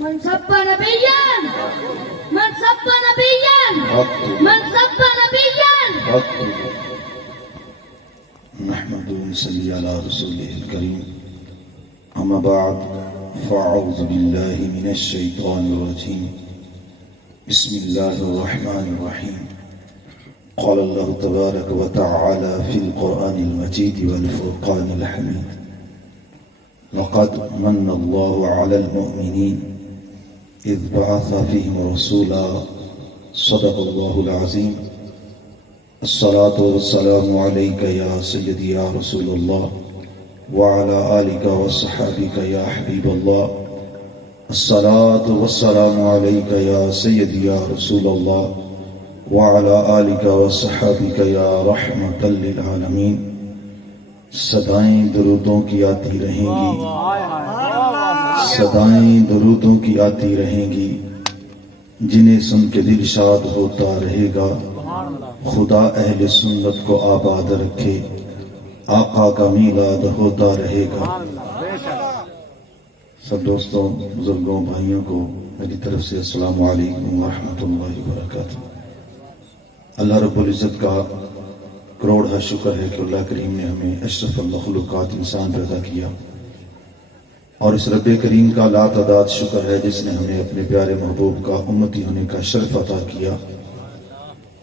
من سب نبيا من سب نبيا من سب نبيا نحمد ونصلي على رسوله الكريم أما بعد فأعوذ بالله من الشيطان الرجيم بسم الله الرحمن الرحيم قال الله تبارك وتعالى في القرآن المجيد والفرقان الحميد لقد من الله على المؤمنين إذ بعث فيهم رسولا صدق الله العظيم الصلاة والسلام عليك يا سيدي يا رسول الله وعلى آلك وصحابك يا حبيب الله الصلاة والسلام عليك يا سيدي يا رسول الله وعلى آلك وصحابك يا رحمة للعالمين صدائیں درودوں کی آتی رہیں گی صدائیں درودوں کی آتی رہیں گی جنہیں سن کے دل شاد ہوتا رہے گا خدا اہل سنت کو آباد رکھے آقا کا میلاد ہوتا رہے گا سب دوستوں بزرگوں بھائیوں کو میری طرف سے السلام علیکم ورحمۃ اللہ وبرکاتہ اللہ رب العزت کا کروڑا شکر ہے کہ اللہ کریم نے ہمیں اشرف المخلوقات انسان پیدا کیا اور اس رب کریم کا لا تعداد شکر ہے جس نے ہمیں اپنے پیارے محبوب کا امتی ہونے کا شرف عطا کیا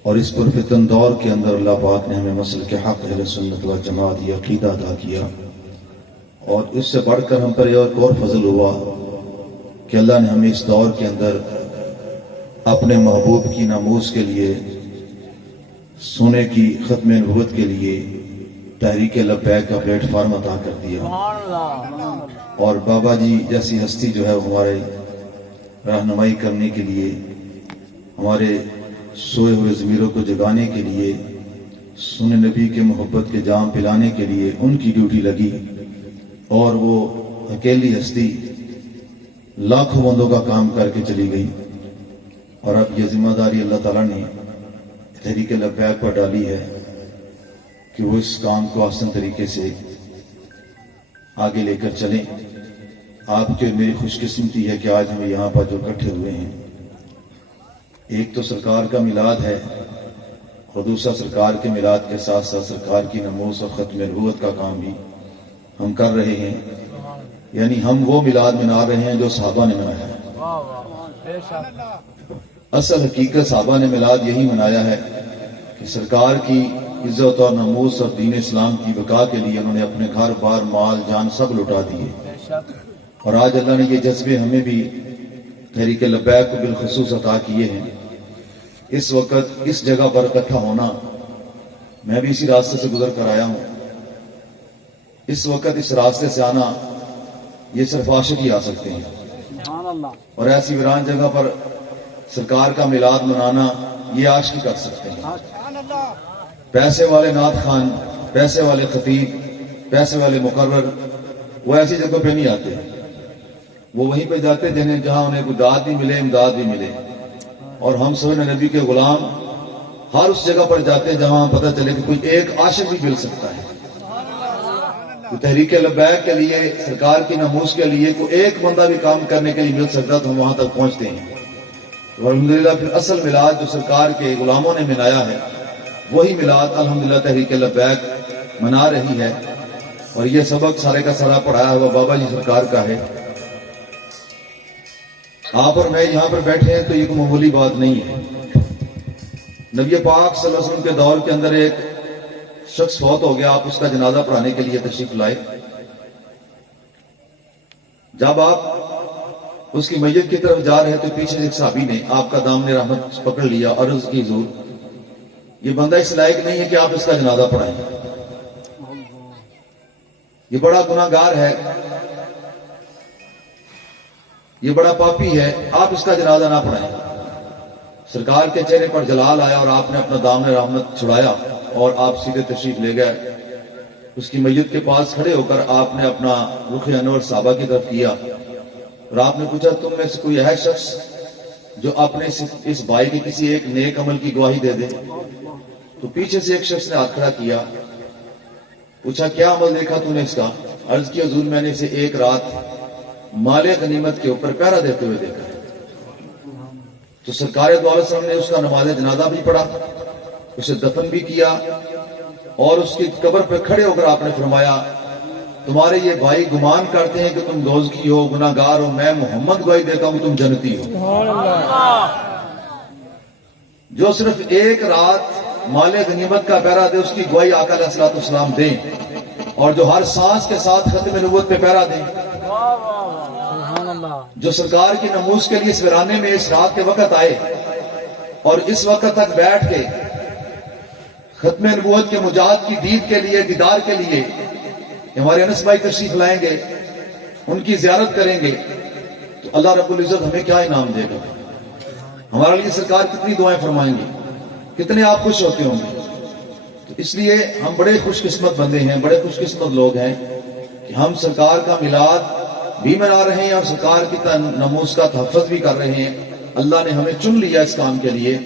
اور اس پرفتن دور کے اندر اللہ پاک نے ہمیں مسلک حق اہل سنت و جماعت یہ عقیدہ عطا کیا اور اس سے بڑھ کر ہم پر ایک اور فضل ہوا کہ اللہ نے ہمیں اس دور کے اندر اپنے محبوب کی ناموس کے لیے سونے کی ختم نبوت کے لیے تحریک لبیک کا پلیٹ فارم عطا کر دیا اور بابا جی جیسی ہستی جو ہے ہمارے رہنمائی کرنے کے لیے ہمارے سوئے ہوئے ضمیروں کو جگانے کے لیے سنن نبی کے محبت کے جام پلانے کے لیے ان کی ڈیوٹی لگی اور وہ اکیلی ہستی لاکھوں بندوں کا کام کر کے چلی گئی اور اب یہ ذمہ داری اللہ تعالیٰ نے تحریک لبیک پر ڈالی ہے کہ وہ اس کام کو آسان طریقے سے آگے لے کر چلیں آپ کے میری خوش قسمتی ہے کہ آج ہم یہاں پر جو اکٹھے ہوئے ہیں ایک تو سرکار کا میلاد ہے اور دوسرا سرکار کے میلاد کے ساتھ ساتھ سرکار کی ناموس اور ختم نبوت کا کام بھی ہم کر رہے ہیں یعنی ہم وہ میلاد منا رہے ہیں جو صحابہ نے منایا ہے اصل حقیقت صحابہ نے میلاد یہی منایا ہے کہ سرکار کی عزت اور ناموس اور دین اسلام کی بقا کے لیے انہوں نے اپنے گھر بار مال جان سب لٹا دیے اور آج اللہ نے یہ جذبے ہمیں بھی تحریک لبیک کو بالخصوص عطا کیے ہیں اس وقت اس جگہ پر اکٹھا ہونا میں بھی اسی راستے سے گزر کر آیا ہوں اس وقت اس راستے سے آنا یہ صرف عاشق ہی آ سکتے ہیں اور ایسی ویران جگہ پر سرکار کا میلاد منانا یہ عاشق کر سکتے ہیں پیسے والے نعت خان پیسے والے خطیب پیسے والے مقرر وہ ایسی جگہ پہ نہیں آتے وہ وہیں پہ جاتے جنہیں جہاں انہیں کوئی داد بھی ملے امداد بھی ملے اور ہم سنن نبی کے غلام ہر اس جگہ پر جاتے ہیں جہاں پتہ چلے کہ کوئی ایک عاشق بھی مل سکتا ہے تو تحریک لبیک کے لیے سرکار کی ناموس کے لیے کوئی ایک بندہ بھی کام کرنے کے لیے مل سکتا تو ہم وہاں تک پہنچتے ہیں الحمدللہ پھر اصل میلاد جو سرکار کے غلاموں نے منایا ہے وہی میلاد الحمدللہ تحریک لبیک منا رہی ہے اور یہ سبق سارے کا سارا پڑھایا ہوا بابا جی سرکار کا ہے آپ اور میں یہاں پر بیٹھے ہیں تو یہ کوئی معمولی بات نہیں ہے نبی پاک صلی اللہ علیہ وسلم کے دور کے اندر ایک شخص فوت ہو گیا آپ اس کا جنازہ پڑھانے کے لیے تشریف لائے جب آپ اس کی میت کی طرف جا رہے تو پیچھے ایک صحابی نے آپ کا دامن رحمت پکڑ لیا اور عرض کی حضور یہ بندہ اس لائق نہیں ہے کہ آپ اس کا جنازہ پڑھائیں یہ بڑا گناہگار ہے یہ بڑا پاپی ہے، آپ اس کا جنازہ نہ پڑھائیں۔ سرکار کے چہرے پر جلال آیا اور آپ نے اپنا دامن رحمت چھڑایا اور آپ سیدھے تشریف لے گئے۔ اس کی میت کے پاس کھڑے ہو کر آپ نے اپنا رخ انور صحابہ کی طرف کیا اور آپ نے پوچھا تم میں سے کوئی ہے شخص جو اپنے اس بھائی کے کسی ایک نیک عمل کی گواہی دے دے؟ تو پیچھے سے ایک شخص نے ہاتھ کھڑا کیا، پوچھا کیا عمل دیکھا تو نے اس کا؟ عرض کی حضور میں نے اسے ایک رات مال غنیمت کے اوپر پہرا دیتے ہوئے دیکھا۔ تو سرکار دو علیہ وسلم نے اس کا نماز جنازہ بھی پڑھا، اسے دفن بھی کیا اور اس کی قبر پہ کھڑے ہو کر آپ نے فرمایا تمہارے یہ بھائی گمان کرتے ہیں کہ تم دوزخی ہو، گناہ گار ہو، میں محمد گواہی دیتا ہوں تم جنتی ہو۔ جو صرف ایک رات مال غنیمت کا پہرا دے اس کی گواہی آقا علیہ الصلوۃ والسلام دیں، اور جو ہر سانس کے ساتھ ختم نبوت پہ پہرا دیں، جو سرکار کی نموز کے لیے اس ویرانے میں اس رات کے وقت آئے اور اس وقت تک بیٹھ کے ختم نبوت کے مجاہد کی دید کے لیے، دیدار کے لیے ہمارے انس بھائی تشریف لائیں گے، ان کی زیارت کریں گے، تو اللہ رب العزت ہمیں کیا انعام دے گا؟ ہمارے لیے سرکار کتنی دعائیں فرمائیں گے، کتنے آپ خوش ہوتے ہوں گے۔ تو اس لیے ہم بڑے خوش قسمت بندے ہیں، بڑے خوش قسمت لوگ ہیں کہ ہم سرکار کا میلاد بھی منا رہے ہیں اور سرکار کی نموز کا تحفظ بھی کر رہے ہیں۔ اللہ نے ہمیں چن لیا اس کام کے لیے،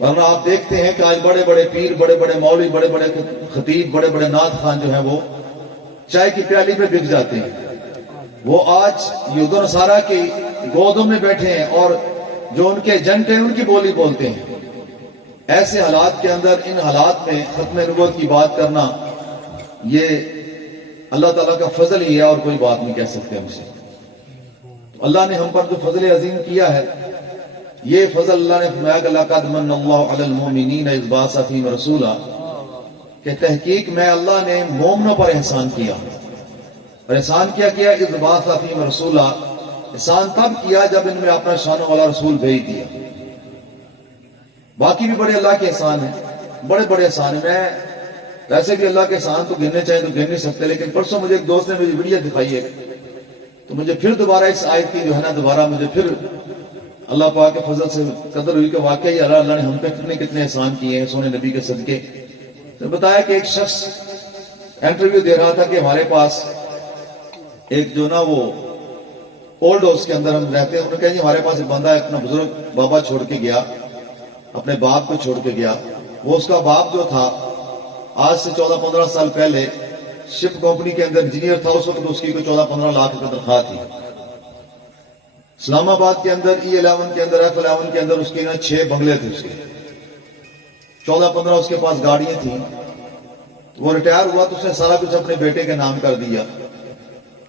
ورنہ آپ دیکھتے ہیں کہ آج بڑے بڑے پیر، بڑے بڑے مولوی، بڑے بڑے خطیب، بڑے بڑے نعت خوان جو ہیں وہ چائے کی پیالی پہ بک جاتے ہیں۔ وہ آج یہود و نصارہ کی گودوں میں بیٹھے ہیں اور جو ان کے ایجنٹ ہیں ان کی بولی بولتے ہیں۔ ایسے حالات کے اندر، ان حالات میں ختم نبوت کی بات کرنا یہ اللہ تعالیٰ کا فضل ہی ہے اور کوئی بات نہیں کہہ سکتے ہم سے۔ تو اللہ نے ہم پر جو فضل عظیم کیا ہے، یہ فضل اللہ نے فرمایا کہ لقد من اللہ علی المؤمنین اذ بعث فیہم رسولا، کہ تحقیق میں اللہ نے مومنوں پر احسان کیا، اور احسان کیا اذ بعث فیہم رسولا، احسان تب کیا جب ان میں اپنا شان والا رسول بھیج دیا۔ باقی بھی بڑے اللہ کے احسان ہیں، بڑے بڑے احسان ہیں۔ میں ویسے بھی اللہ کے احسان تو گننے چاہیں تو گن نہیں سکتے، لیکن پرسوں مجھے ایک دوست نے مجھے ویڈیو دکھائی ہے تو مجھے پھر دوبارہ اس آیت کی جو ہے نا دوبارہ مجھے پھر اللہ پاک کے فضل سے قدر ہوئی کہ واقعی اللہ نے ہم پہ کتنے احسان کیے ہیں سونے نبی کے صدقے۔ تو بتایا کہ ایک شخص انٹرویو دے رہا تھا کہ ہمارے پاس ایک جو نا وہ اولڈ ہاؤس کے اندر ہم رہتے ہیں، انہوں نے کہا جی ہمارے پاس ایک بندہ اپنا بزرگ بابا چھوڑ کے گیا، اپنے باپ کو چھوڑ کے گیا۔ وہ اس کا باپ جو تھا آج سے 14-15 سال پہلے شپ کمپنی کے اندر انجینئر تھا، اس وقت اس کی کوئی 14-15 لاکھ روپے تنخواہ تھی۔ اسلام آباد کے اندر E11 کے اندر F11 کے اندر اس کے 6 بنگلے تھے، اس کے 14-15 اس کے پاس گاڑیاں تھیں۔ وہ ریٹائر ہوا تو اس نے سارا کچھ اپنے بیٹے کے نام کر دیا،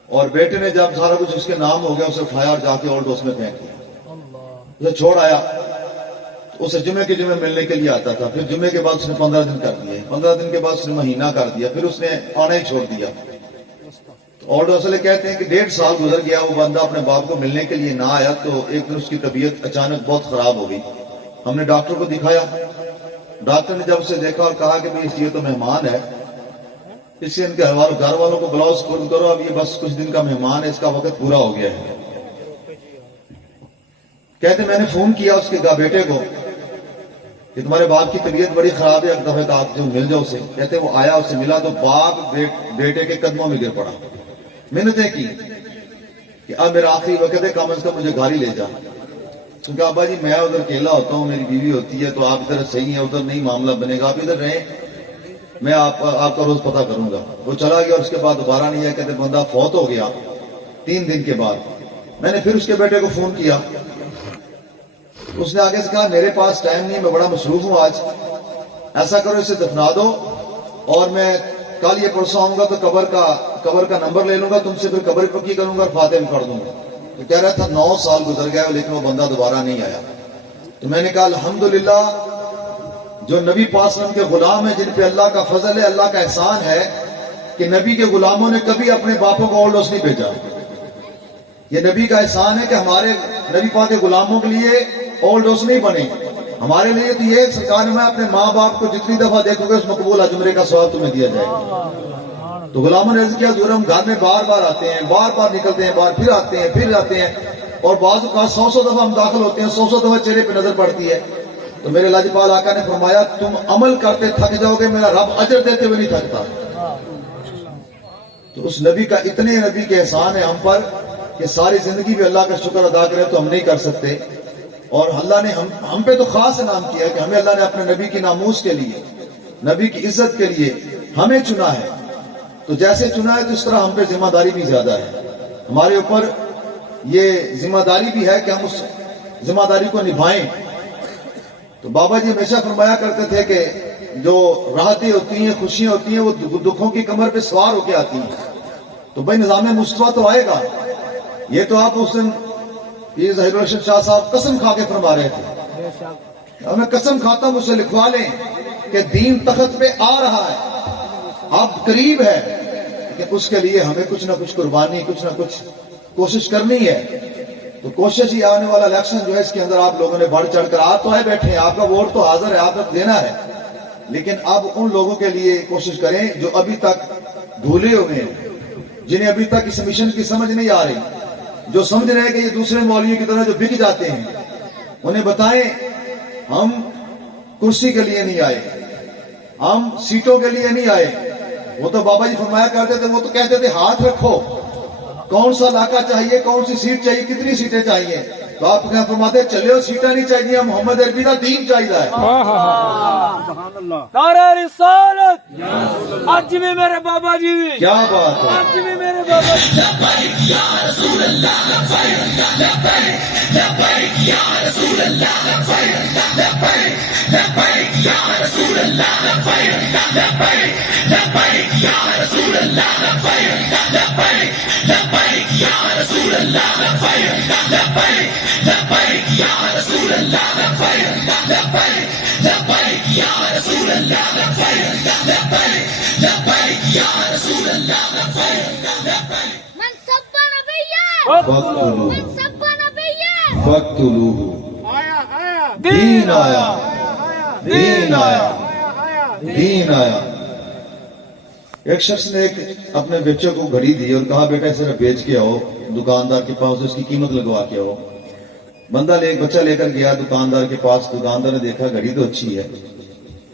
اور بیٹے نے جب سارا کچھ اس کے نام ہو گیا اسے اٹھایا اور جا کے اولڈ ہاؤس میں پھینک دیا، اسے چھوڑ آیا۔ اسے جمعے کے جمعے ملنے کے لیے آتا تھا، پھر جمعے کے بعد اس نے 15 دن کر دیے، 15 دن کے بعد اس نے مہینہ کر دیا، پھر اس نے آنا ہی چھوڑ دیا۔ اولڈ ہاؤس والے کہتے ہیں کہ 1.5 سال گزر گیا، وہ بندہ اپنے باپ کو ملنے کے لیے نہ آیا، تو ایک دن اس کی طبیعت اچانک بہت خراب ہو گئی۔ ہم نے ڈاکٹر کو دکھایا، ڈاکٹر نے جب اسے دیکھا اور کہا کہ بھئی یہ تو مہمان ہے، اس سے ان کے گھر والوں کو بلاؤ، سپرد کرو، اب یہ بس کچھ دن کا مہمان ہے، اس کا وقت پورا ہو گیا ہے۔ کہتے میں نے فون کیا اس کے بیٹے کو کہ تمہارے باپ کی طبیعت بڑی خراب ہے، ایک دفعہ کا آپ جو مل جاؤ اسے۔ کہتے وہ آیا، اسے ملا تو باپ بیٹے کے قدموں میں گر پڑا، محنتیں کی کہ اب میرا آخری وقت ہے، کم از کم مجھے گھر ہی لے جا، کیونکہ ابا جی میں ادھر اکیلا ہوتا ہوں، میری بیوی ہوتی ہے، تو آپ ادھر صحیح ہیں، ادھر نہیں معاملہ بنے گا، آپ ادھر رہیں، میں آپ کا روز پتہ کروں گا۔ وہ چلا گیا اور اس کے بعد دوبارہ نہیں آیا۔ کہتے بندہ فوت ہو گیا 3 دن کے بعد۔ میں نے پھر اس کے بیٹے کو فون کیا، اس نے آگے سے کہا میرے پاس ٹائم نہیں، میں بڑا مصروف ہوں آج، ایسا کرو اسے دفنا دو اور میں کل یہ پرسوں آؤں گا تو قبر کا نمبر لے لوں گا، تم سے پھر قبر پکی کروں گا اور فاتح بھی پڑھ دوں گا۔ تو کہہ رہا تھا 9 سال گزر گیا لیکن وہ بندہ دوبارہ نہیں آیا۔ تو میں نے کہا الحمدللہ جو نبی پاک صلی اللہ علیہ وسلم کے غلام ہیں، جن پہ اللہ کا فضل ہے، اللہ کا احسان ہے کہ نبی کے غلاموں نے کبھی اپنے باپوں کو اولڈ ہاؤس نہیں بھیجا۔ یہ نبی کا احسان ہے کہ ہمارے نبی پاک کے غلاموں کے لیے اولڈ ہاؤس نہیں بنے۔ ہمارے لیے تو یہ سرکار میں اپنے ماں باپ کو جتنی دفعہ دیکھو گے اس مقبول عمرے کا ثواب تمہیں دیا جائے گا۔ تو غلاموں نے عرض کیا حضور ہم گھر میں بار بار آتے ہیں، بار بار نکلتے ہیں، بار پھر آتے ہیں، پھر آتے ہیں، اور بعض اوقات 100 دفعہ ہم داخل ہوتے ہیں, 100 دفعہ چہرے پہ نظر پڑتی ہے. تو میرے لاجپال آقا نے فرمایا تم عمل کرتے تھک جاؤ گے, میرا رب اجر دیتے ہوئے نہیں تھکتا. تو اس نبی کا, اتنے نبی کے احسان ہے ہم پر کہ ساری زندگی بھی اللہ کا شکر ادا کرے تو ہم نہیں کر سکتے. اور اللہ نے ہم پہ تو خاص انعام کیا کہ ہمیں اللہ نے اپنے نبی کی ناموس کے لیے, نبی کی عزت کے لیے ہمیں چنا ہے. تو جیسے چنا ہے تو اس طرح ہم پہ ذمہ داری بھی زیادہ ہے. ہمارے اوپر یہ ذمہ داری بھی ہے کہ ہم اس ذمہ داری کو نبھائیں. تو بابا جی ہمیشہ فرمایا کرتے تھے کہ جو راحتیں ہوتی ہیں, خوشیاں ہوتی ہیں, وہ دکھوں کی کمر پہ سوار ہو کے آتی ہیں. تو بھائی نظام مصطفیٰ تو آئے گا. یہ تو آپ اس دن یہ ظہیر الرشید شاہ صاحب قسم کھا کے فرما رہے تھے, میں قسم کھاتا ہوں مجھ سے لکھوا لیں کہ دین تخت پہ آ رہا ہے, اب قریب ہے, کہ اس کے لیے ہمیں کچھ نہ کچھ قربانی, کچھ نہ کچھ کوشش کرنی ہے. تو کوشش ہی آنے والا الیکشن جو ہے اس کے اندر آپ لوگوں نے بڑھ چڑھ کر, آپ تو آئے بیٹھے ہیں, آپ کا ووٹ تو حاضر ہے, آپ نے دینا ہے, لیکن اب ان لوگوں کے لیے کوشش کریں جو ابھی تک بھولے ہوئے ہیں, جنہیں ابھی تک اس مشن کی سمجھ نہیں آ رہی, جو سمجھ رہے ہیں کہ یہ دوسرے مولویوں کی طرح جو بک جاتے ہیں. انہیں بتائیں ہم کرسی کے لیے نہیں آئے, ہم سیٹوں کے لیے نہیں آئے. وہ تو بابا جی فرمایا کرتے تھے, وہ تو کہتے تھے ہاتھ رکھو, کون سا علاقہ چاہیے, کون سی سیٹ چاہیے, کتنی سیٹیں چاہیے. تو آپ کیا فرماتے ہیں, چلے سیٹیں نہیں چاہیے, محمد عربی کا دین چاہیے ہے. نعرہ رسالت, آج بھی میرے بابا جی, کیا بات ہے, آج بھی میرے بابا جی. من سب نبيا فاقتلوه من سب نبيا فاقتلوه. دین آیا, دین آیا, دین آیا. ایک شخص نے اپنے بچے کو گھڑی دی اور کہا بیٹا اسے بیچ کے آؤ دکاندار کے پاس, اس کی قیمت لگوا کے آؤ. بندہ ایک بچہ لے کر گیا دکاندار کے پاس. دکاندار نے دیکھا گھڑی تو اچھی ہے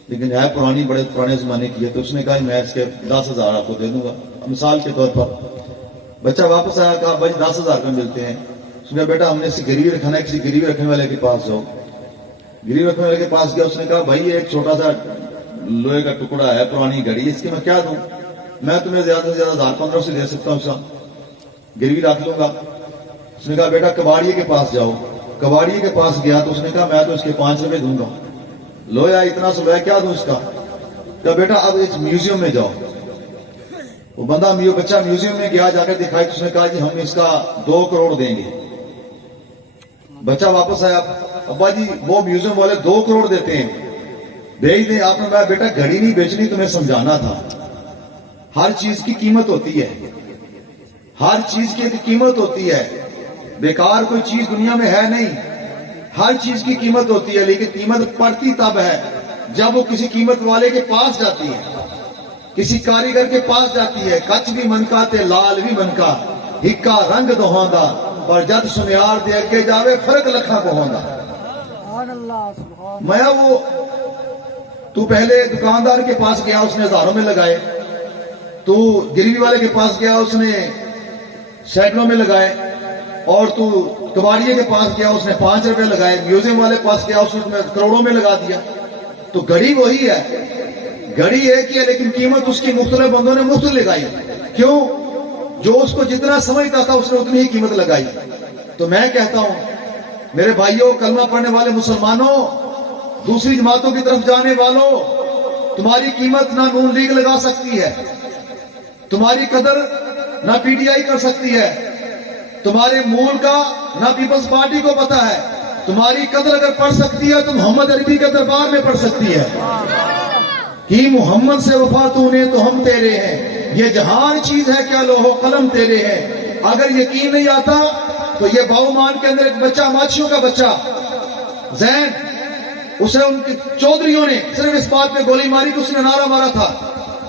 لیکن ہے پرانی, بڑے پرانے زمانے کی ہے. تو اس نے کہا میں اس کے 10,000 آپ کو دے دوں گا مثال کے طور پر. بچہ واپس آیا, کہا بھائی 10,000 روپے ملتے ہیں. اس نے کہا بیٹا ہم نے اسے گروی رکھنا ہے, کسی گروی رکھنے والے کے پاس جاؤ. گروی رکھنے والے کے پاس گیا. اس نے کہا بھائی یہ ایک چھوٹا سا لوہے کا ٹکڑا ہے, پرانی گھڑی, اس کی میں کیا دوں, میں تمہیں زیادہ سے زیادہ 1,500 دے سکتا ہوں, سا گروی رکھ لوں گا. اس نے کہا بیٹا کباڑیے کے پاس جاؤ. کباڑیے کے پاس گیا تو اس نے کہا میں تو اس کے 5 روپے دوں گا. لویا اتنا سا لویا کیا دوں اس کا. کہا بیٹا اب اس میوزیم میں جاؤ. وہ بندہ بچہ میوزیم میں گیا, جا کر دکھائی. تو اس نے کہا جی ہم اس کا 2 کروڑ دیں گے. بچہ واپس آیا, ابا جی وہ میوزیم والے 2 کروڑ دیتے ہیں, بھیج دیں. آپ نے کہا بیٹا گھڑی نہیں بیچنی, تمہیں سمجھانا تھا. ہر چیز کی قیمت ہوتی ہے, ہر چیز کی ایک قیمت ہوتی ہے. بیکار کوئی چیز دنیا میں ہے نہیں, ہر چیز کی قیمت ہوتی ہے. لیکن قیمت پڑتی تب ہے جب وہ کسی قیمت والے کے پاس جاتی ہے, کسی کاریگر کے پاس جاتی ہے. کچ بھی من کا تے لال بھی من کا, ہکا رنگ دہاندا, پر جد سنیار دے اگے جاوے فرق لکھاں کو ہوندا. میں وہ تو پہلے دکاندار کے پاس گیا, اس نے 1000 میں لگائے. تو گروی والے کے پاس گیا, اس نے سینکڑوں میں لگائے. اور تو کباڑیے کے پاس گیا, اس نے 5 روپے لگائے. میوزیم والے پاس گیا, اس نے کروڑوں میں لگا دیا. تو گھڑی وہی ہے, گھڑی ایک ہی ہے, لیکن قیمت اس کی مختلف بندوں نے مختلف لگائی. کیوں؟ جو اس کو جتنا سمجھتا تھا اس نے اتنی ہی قیمت لگائی. تو میں کہتا ہوں میرے بھائیوں, کلمہ پڑھنے والے مسلمانوں, دوسری جماعتوں کی طرف جانے والوں, تمہاری قیمت نہ نون لیگ لگا سکتی ہے, تمہاری قدر نہ پی ٹی آئی کر سکتی ہے, تمہارے مول کا نہ پیپلز پارٹی کو پتا ہے. تمہاری قدر اگر پڑھ سکتی ہے تو محمد عربی کے دربار میں پڑھ سکتی ہے. کہ محمد سے وفا تو نے تو ہم تیرے ہیں, یہ جہان چیز ہے کیا لوح و قلم تیرے ہیں. اگر یقین نہیں آتا تو یہ باؤمان کے اندر ایک بچہ, ماچھیوں کا بچہ زین, اسے ان کے چودھریوں نے صرف اس بات پہ گولی ماری کہ اس نے نعرہ مارا تھا